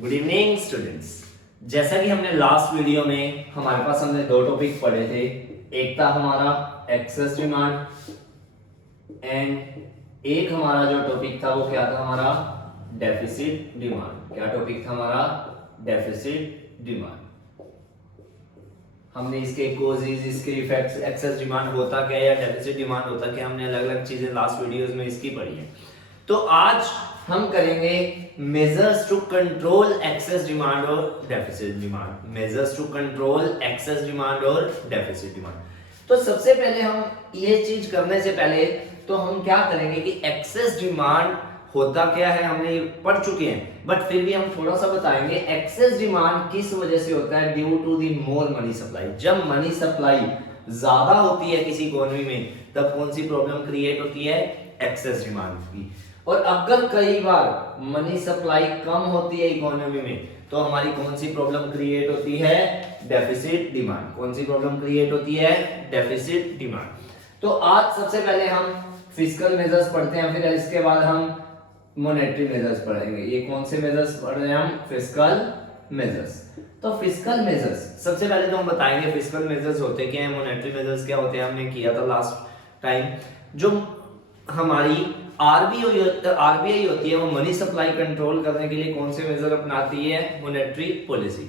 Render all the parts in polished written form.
Good evening students. जैसा कि हमने लास्ट वीडियो में हमारे पास हमने दो टॉपिक पढ़े थे। एक था हमारा एक्सेस डिमांड एंड एक हमारा जो टॉपिक था वो क्या था हमारा डेफिसिट डिमांड। क्या टॉपिक था हमारा डेफिसिट डिमांड। हमने इसके कोजेस, इसके इफेक्ट्स, एक्सेस डिमांड होता क्या या डेफिसिट डिमांड होता क्या, हमने अलग अलग चीजें लास्ट वीडियोस में इसकी पढ़ी है। तो आज हम करेंगे measures to control excess demand और deficit demand. Measures to control excess demand और डेफिसिट डिमांड। तो सबसे पहले हम ये चीज करने से पहले तो हम क्या करेंगे कि एक्सेस डिमांड होता क्या है हमने पढ़ चुके हैं, बट फिर भी हम थोड़ा सा बताएंगे एक्सेस डिमांड किस वजह से होता है। Due to the more money supply. जब मनी सप्लाई ज्यादा होती है किसी इकोनॉमी में तब कौन सी प्रॉब्लम क्रिएट होती है, एक्सेस डिमांड की। और अगर कई बार मनी सप्लाई कम होती है इकोनॉमी में तो हमारी कौन सी प्रॉब्लम क्रिएट होती है, डेफिसिट डिमांड। कौन सी प्रॉब्लम क्रिएट होती है, डेफिसिट डिमांड। तो आज सबसे पहले हम फिस्कल मेजर्स पढ़ते हैं, फिर इसके बाद हम मॉनेटरी मेजर्स पढ़ेंगे। ये कौन से मेजर्स पढ़ रहे हैं हम, फिस्कल मेजर्स। तो फिस्कल मेजर्स सबसे पहले तो हम बताएंगे फिस्कल मेजर्स होते क्या है, मॉनेटरी मेजर्स क्या होते हैं, हमने किया था लास्ट टाइम। जो हमारी आरबीआई होती है वो मनी सप्लाई कंट्रोल करने के लिए कौन से मेजर अपनाती है, मॉनेटरी पॉलिसी।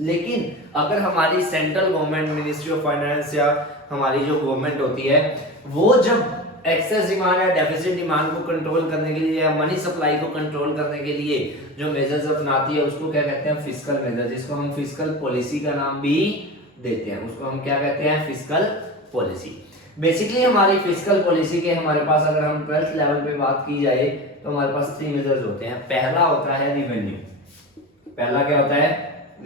लेकिन अगर हमारी central government, ministry of finance या हमारी जो गवर्नमेंट होती है वो जब एक्सेस डिमांड या डेफिसिट डिमांड को कंट्रोल करने के लिए या मनी सप्लाई को कंट्रोल करने के लिए जो मेजर्स अपनाती है उसको क्या कहते हैं, फिस्कल मेजर, जिसको हम फिस्कल पॉलिसी का नाम भी देते हैं। उसको हम क्या कहते हैं, फिस्कल पॉलिसी। बेसिकली हमारी फिस्कल पॉलिसी के हमारे पास अगर हम 12th लेवल पे बात की जाए तो हमारे पास 3 मेजर्स होते हैं। पहला होता है रिवेन्यू। पहला क्या होता है,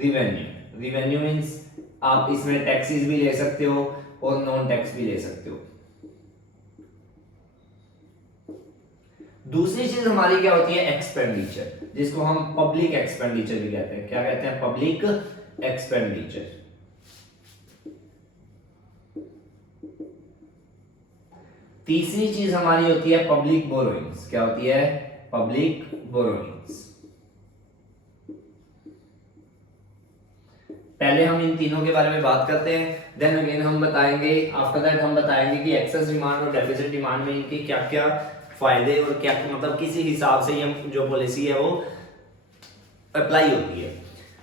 रिवेन्यू। रिवेन्यू मींस आप इसमें टैक्सेस भी ले सकते हो और नॉन टैक्स भी ले सकते हो। दूसरी चीज हमारी क्या होती है, एक्सपेंडिचर, जिसको हम पब्लिक एक्सपेंडिचर भी कहते हैं। क्या कहते हैं, पब्लिक एक्सपेंडिचर। तीसरी चीज हमारी होती है पब्लिक बोरोइंग्स। क्या होती है, पब्लिक बोरोइंग्स। पहले हम इन तीनों के बारे में बात करते हैं, देन अगेन हम बताएंगे, आफ्टर दैट हम बताएंगे कि एक्सेस डिमांड और डेफिसिट डिमांड में इनके क्या क्या फायदे और क्या मतलब किसी हिसाब से ये जो पॉलिसी है वो अप्लाई होती है।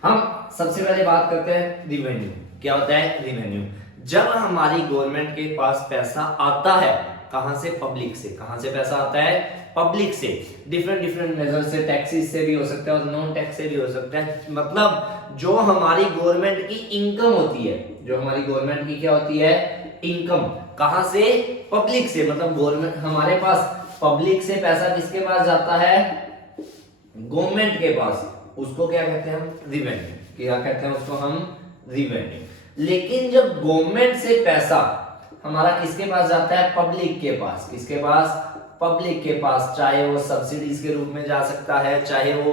हम सबसे पहले बात करते हैं रिवेन्यू। क्या होता है रिवेन्यू, जब हमारी गवर्नमेंट के पास पैसा आता है, कहां से, पब्लिक से। कहां से पैसा आता है, पब्लिक से। डिफरेंट मेजर से, टैक्सेस से भी हो सकता है और नॉन टैक्स से भी हो सकता है। मतलब जो हमारी गवर्नमेंट की इनकम होती है, जो हमारी गवर्नमेंट की क्या होती है, इनकम, कहां से, पब्लिक से। मतलब गवर्नमेंट, हमारे पास पब्लिक से पैसा किसके पास जाता है, गवर्नमेंट के पास, उसको क्या कहते हैं हम, रिवेन्यू। क्या कहते हैं उसको हम, रिवेन्यू। लेकिन जब गवर्नमेंट से पैसा हमारा किसके पास जाता है, पब्लिक के पास। किसके पास, पब्लिक के पास। चाहे वो सब्सिडीज के रूप में जा सकता है, चाहे वो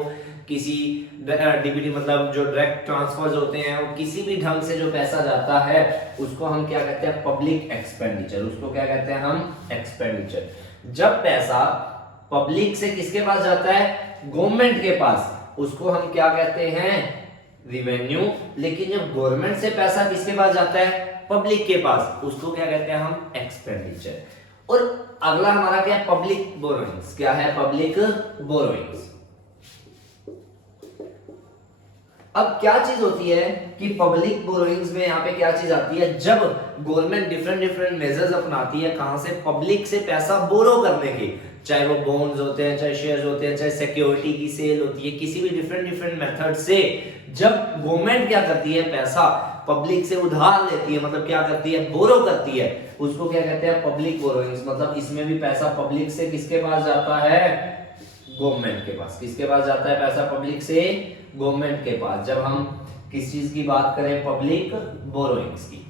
किसी डीबीटी मतलब जो डायरेक्ट ट्रांसफर्स होते हैं, वो किसी भी ढंग से जो पैसा जाता है उसको हम क्या कहते हैं, पब्लिक एक्सपेंडिचर। उसको क्या कहते हैं हम, एक्सपेंडिचर। जब पैसा पब्लिक से किसके पास जाता है, गवर्नमेंट के पास, उसको हम क्या कहते हैं, रिवेन्यू। लेकिन जब गवर्नमेंट से पैसा किसके पास जाता है, पब्लिक के पास, उसको क्या कहते हैं हम, एक्सपेंडिचर। और अगला हमारा क्या है, पब्लिक बोरोइंग्स। क्या है, पब्लिक बोरोइंग्स। अब क्या चीज होती है कि पब्लिक बोरोइंग्स में यहाँ पे क्या चीज आती है, जब गवर्नमेंट डिफरेंट मेजर्स अपनाती है, कहां से, पब्लिक से पैसा बोरो करने के, चाहे वो बॉन्ड्स होते हैं, चाहे शेयर्स होते हैं, चाहे सिक्योरिटी की सेल होती है, किसी भी डिफरेंट मेथड से जब गवर्नमेंट क्या करती है, पैसा पब्लिक से उधार लेती है, मतलब क्या करती है, बोरो करती है, उसको क्या कहते हैं, पब्लिक बोरोइंग्स। मतलब इसमें भी पैसा पब्लिक से किसके पास जाता है, गवर्नमेंट के पास। किसके पास जाता है पैसा, पब्लिक से गवर्नमेंट के पास, जब हम किस चीज की बात करें, पब्लिक बोरोइंग्स की।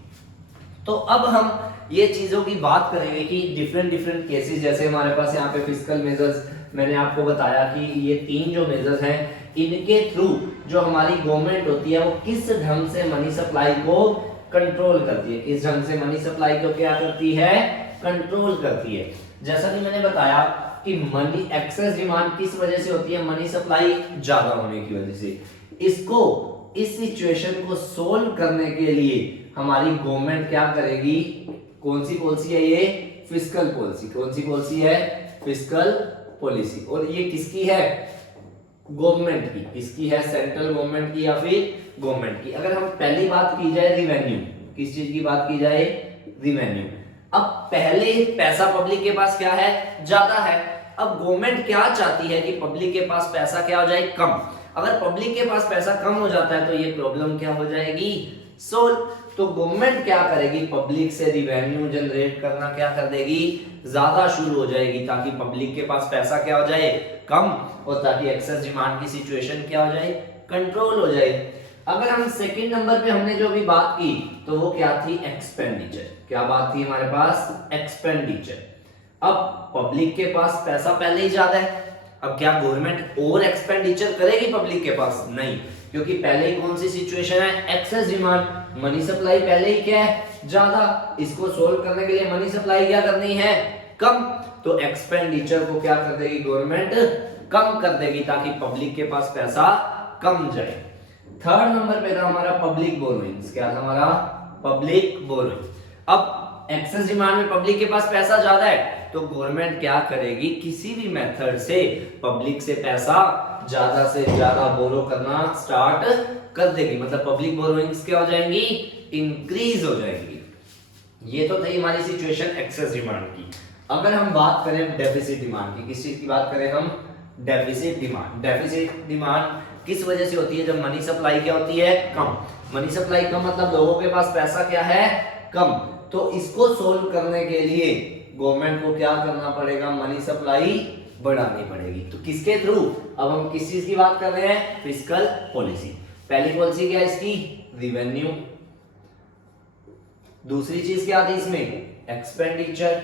तो अब हम ये चीजों की बात करेंगे कि डिफरेंट केसेस, जैसे हमारे पास यहाँ पे फिस्कल मेजर्स, मैंने आपको बताया कि ये 3 जो मेजर्स हैं, इनके थ्रू जो हमारी गवर्नमेंट होती है वो किस ढंग से मनी सप्लाई को कंट्रोल करती है, किस ढंग से मनी सप्लाई को क्या करती है, कंट्रोल करती है। जैसा कि मैंने बताया कि मनी एक्सेस डिमांड किस वजह से होती है, मनी सप्लाई ज्यादा होने की वजह से। इसको इस सिचुएशन को सोल्व करने के लिए हमारी गवर्नमेंट क्या करेगी, कौन सी पॉलिसी है ये, फिस्कल पॉलिसी। कौन सी पॉलिसी है, फिस्कल पॉलिसी। और ये किसकी है, गवर्नमेंट की। किसकी है, सेंट्रल गवर्नमेंट की या फिर गवर्नमेंट की। अगर हम पहली बात की जाए रिवेन्यू, किस चीज की बात की जाए, रिवेन्यू। अब पहले पैसा पब्लिक के पास क्या है, ज्यादा है। अब गवर्नमेंट क्या चाहती है कि पब्लिक के पास पैसा क्या हो जाए, कम। अगर पब्लिक के पास पैसा कम हो जाता है तो ये प्रॉब्लम क्या हो जाएगी, सोल्व। तो गवर्नमेंट क्या करेगी, पब्लिक से रिवेन्यू जनरेट करना क्या कर देगी, ज्यादा शुरू हो जाएगी, ताकि पब्लिक के पास पैसा क्या हो जाए, कम, और ताकि एक्सेस डिमांड की सिचुएशन क्या हो जाए, कंट्रोल हो जाए। अगर हम सेकंड नंबर पे हमने जो भी बात की तो वो क्या थी, एक्सपेंडिचर। क्या बात थी हमारे पास, एक्सपेंडिचर। अब पब्लिक के पास पैसा पहले ही ज्यादा है, अब क्या गवर्नमेंट और एक्सपेंडिचर करेगी पब्लिक के पास, नहीं, क्योंकि पहले ही कौन सी सिचुएशन है, एक्सेस डिमांड, मनी सप्लाई पहले ही क्या है, ज्यादा। इसको सोल्व करने के लिए मनी सप्लाई क्या करनी है, कम। तो एक्सपेंडिचर को क्या कर देगी गवर्नमेंट, कम कर देगी, ताकि पब्लिक के पास पैसा कम जाए। थर्ड नंबर पे था हमारा पब्लिक बोरोइंग्स। क्या था हमारा, पब्लिक बोरोइंग। अब एक्सेस डिमांड में पब्लिक के पास पैसा ज्यादा है तो गवर्नमेंट क्या करेगी, किसी भी मेथड से पब्लिक से पैसा ज्यादा से ज्यादा बोरो करना स्टार्ट कर देगी। मतलब पब्लिक बोरोइंग्स क्या हो जाएंगी, इंक्रीज हो जाएगी। ये तो थी हमारी सिचुएशन एक्सेस डिमांड की। अगर हम बात करें डेफिसिट डिमांड की, किस चीज की बात करें हम, डेफिसिट डिमांड। डेफिसिट डिमांड किस वजह से होती है, जब मनी सप्लाई क्या होती है, कम। मनी सप्लाई कम मतलब लोगों के पास पैसा क्या है, कम। तो इसको सोल्व करने के लिए गवर्नमेंट को क्या करना पड़ेगा, मनी सप्लाई बढ़ानी पड़ेगी। तो किसके थ्रू, अब हम किस चीज की बात कर रहे हैं, फिस्कल पॉलिसी। पहली पॉलिसी क्या है इसकी, रिवेन्यू। दूसरी चीज क्या आती है इसमें, एक्सपेंडिचर।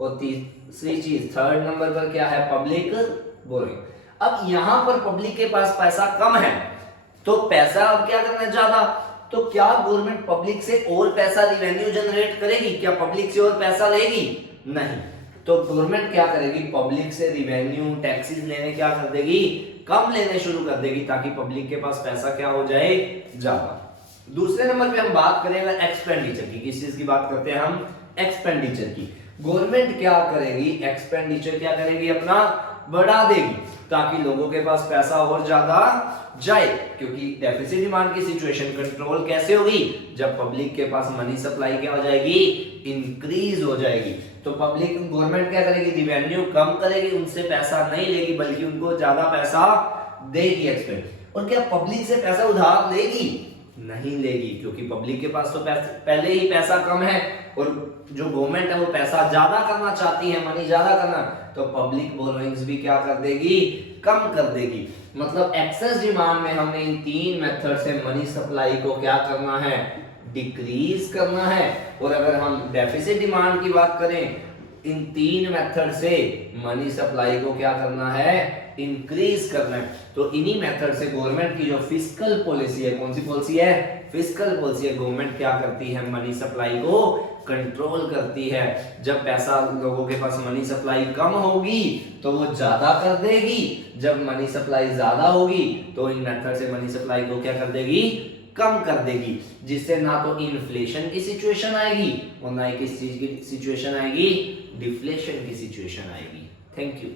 और तीसरी चीज थर्ड नंबर पर क्या है, पब्लिक बोरोइंग। अब यहां पर पब्लिक के पास पैसा कम है तो पैसा अब क्या करना है, ज्यादा। तो क्या गवर्नमेंट पब्लिक से और पैसा रिवेन्यू जनरेट करेगी, क्या पब्लिक से और पैसा लेगी, नहीं। तो गवर्नमेंट क्या करेगी, पब्लिक से रिवेन्यू टैक्सेस लेने क्या कर देगी, कम लेने शुरू कर देगी, ताकि पब्लिक के पास पैसा क्या हो जाए, ज्यादा। दूसरे नंबर पे हम बात करें एक्सपेंडिचर की। किस चीज की बात करते हैं हम, एक्सपेंडिचर की। गवर्नमेंट क्या करेगी, एक्सपेंडिचर क्या करेगी, अपना बढ़ा देगी, ताकि लोगों के पास पैसा और ज्यादा जाए। क्योंकि डेफिसिट डिमांड की सिचुएशन कंट्रोल कैसे होगी, जब पब्लिक के पास मनी सप्लाई क्या हो जाएगी, इंक्रीज हो जाएगी। तो पब्लिक गवर्नमेंट क्या करेगी, रिवेन्यू कम करेगी, उनसे पैसा नहीं लेगी बल्कि उनको ज्यादा पैसा देगी एक्सपेंड। और क्या पब्लिक से पैसा उधार लेगी, नहीं लेगी, क्योंकि पब्लिक के पास तो पहले ही पैसा कम है और जो गवर्नमेंट है वो पैसा ज्यादा करना चाहती है, मनी ज्यादा करना, तो पब्लिक बोरोइंग्स भी क्या कर देगी, कम कर देगी। मतलब एक्सेस डिमांड में हमने इन तीन मेथड से मनी सप्लाई को क्या करना है, डिक्रीज करना है। और अगर हम डेफिसिट डिमांड की बात करें, इन तीन मेथड से मनी सप्लाई को क्या करना है, इंक्रीज करना है। तो इन्हीं मेथड से गवर्नमेंट की जो फिस्कल पॉलिसी है, कौन सी पॉलिसी है, फिस्कल पॉलिसी है, गवर्नमेंट क्या करती है, मनी सप्लाई को कंट्रोल करती है। जब पैसा लोगों के पास मनी सप्लाई कम होगी तो वो ज्यादा कर देगी, जब मनी सप्लाई ज्यादा होगी तो इन मेथड से मनी सप्लाई को क्या कर देगी, कम कर देगी, जिससे ना तो इन्फ्लेशन की सिचुएशन आएगी और ना ही किस चीज की सिचुएशन आएगी, डिफ्लेशन की सिचुएशन आएगी। Thank you.